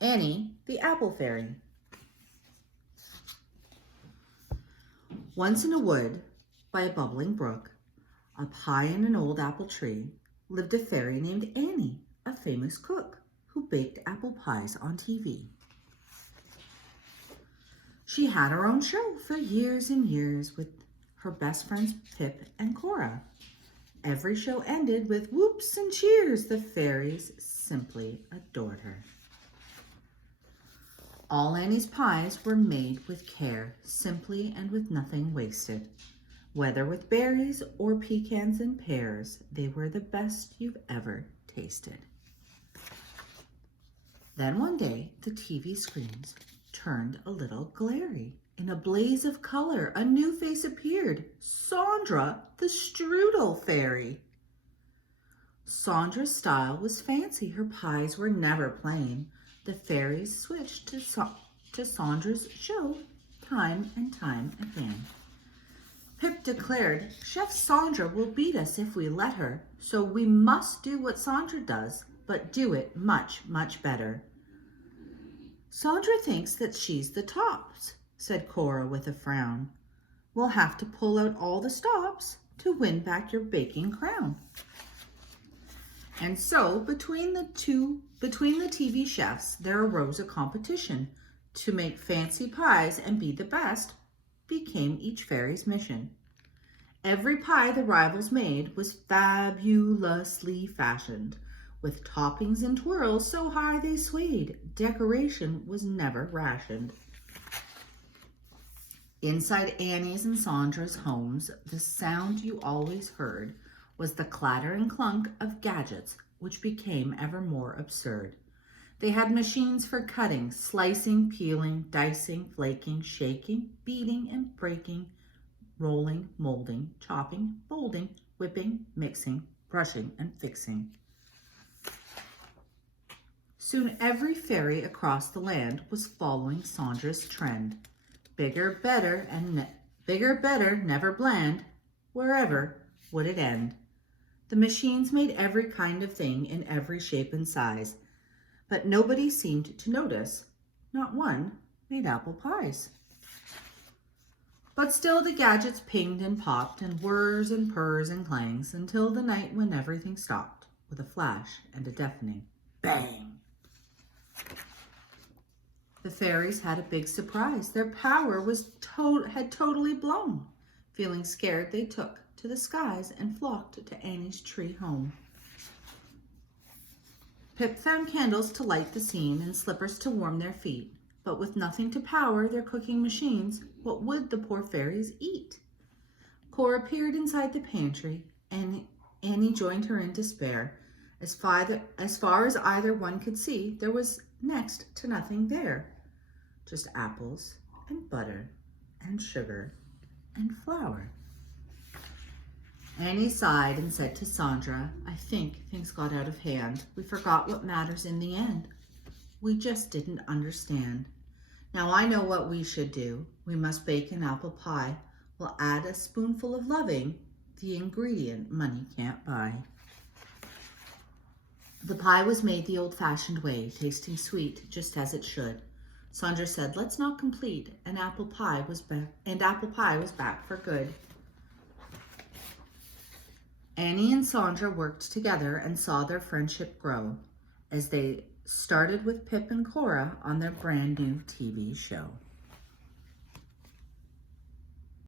Annie, the Apple Fairy. Once in a wood, by a bubbling brook, up high in an old apple tree, lived a fairy named Annie, a famous cook who baked apple pies on TV. She had her own show for years and years with her best friends Pip and Cora. Every show ended with whoops and cheers. The fairies simply adored her. All Annie's pies were made with care, simply and with nothing wasted. Whether with berries or pecans and pears, they were the best you've ever tasted. Then one day, the TV screens turned a little glary. In a blaze of color, a new face appeared. Sandra, the Strudel Fairy. Sandra's style was fancy. Her pies were never plain. The fairies switched to Sandra's show time and time again. Pip declared, Chef Sandra will beat us if we let her, so we must do what Sandra does, but do it much, much better. Sandra thinks that she's the tops, said Cora with a frown. We'll have to pull out all the stops to win back your baking crown. And so, between the TV chefs, there arose a competition to make fancy pies and be the best became each fairy's mission. Every pie the rivals made was fabulously fashioned, with toppings and twirls so high they swayed. Decoration was never rationed. Inside Annie's and Sandra's homes, the sound you always heard was the clatter and clunk of gadgets, which became ever more absurd. They had machines for cutting, slicing, peeling, dicing, flaking, shaking, beating and breaking, rolling, molding, chopping, folding, whipping, mixing, brushing, and fixing. Soon every fairy across the land was following Sandra's trend. Bigger, better, never bland. Wherever would it end? The machines made every kind of thing in every shape and size, but nobody seemed to notice. Not one made apple pies. But still the gadgets pinged and popped and whirs and purrs and clangs until the night when everything stopped with a flash and a deafening bang. The fairies had a big surprise. Their power had totally blown. Feeling scared, they took to the skies and flocked to Annie's tree home. Pip found candles to light the scene and slippers to warm their feet. But with nothing to power their cooking machines, what would the poor fairies eat? Cora peered inside the pantry, and Annie joined her in despair. As far as either one could see, there was next to nothing there. Just apples and butter and sugar and flour. Annie sighed and said to Sandra, I think things got out of hand. We forgot what matters in the end. We just didn't understand. Now I know what we should do. We must bake an apple pie. We'll add a spoonful of loving, the ingredient money can't buy. The pie was made the old-fashioned way, tasting sweet just as it should. Sandra said, let's not complete, and apple pie was back for good. Annie and Sandra worked together and saw their friendship grow as they started with Pip and Cora on their brand new TV show.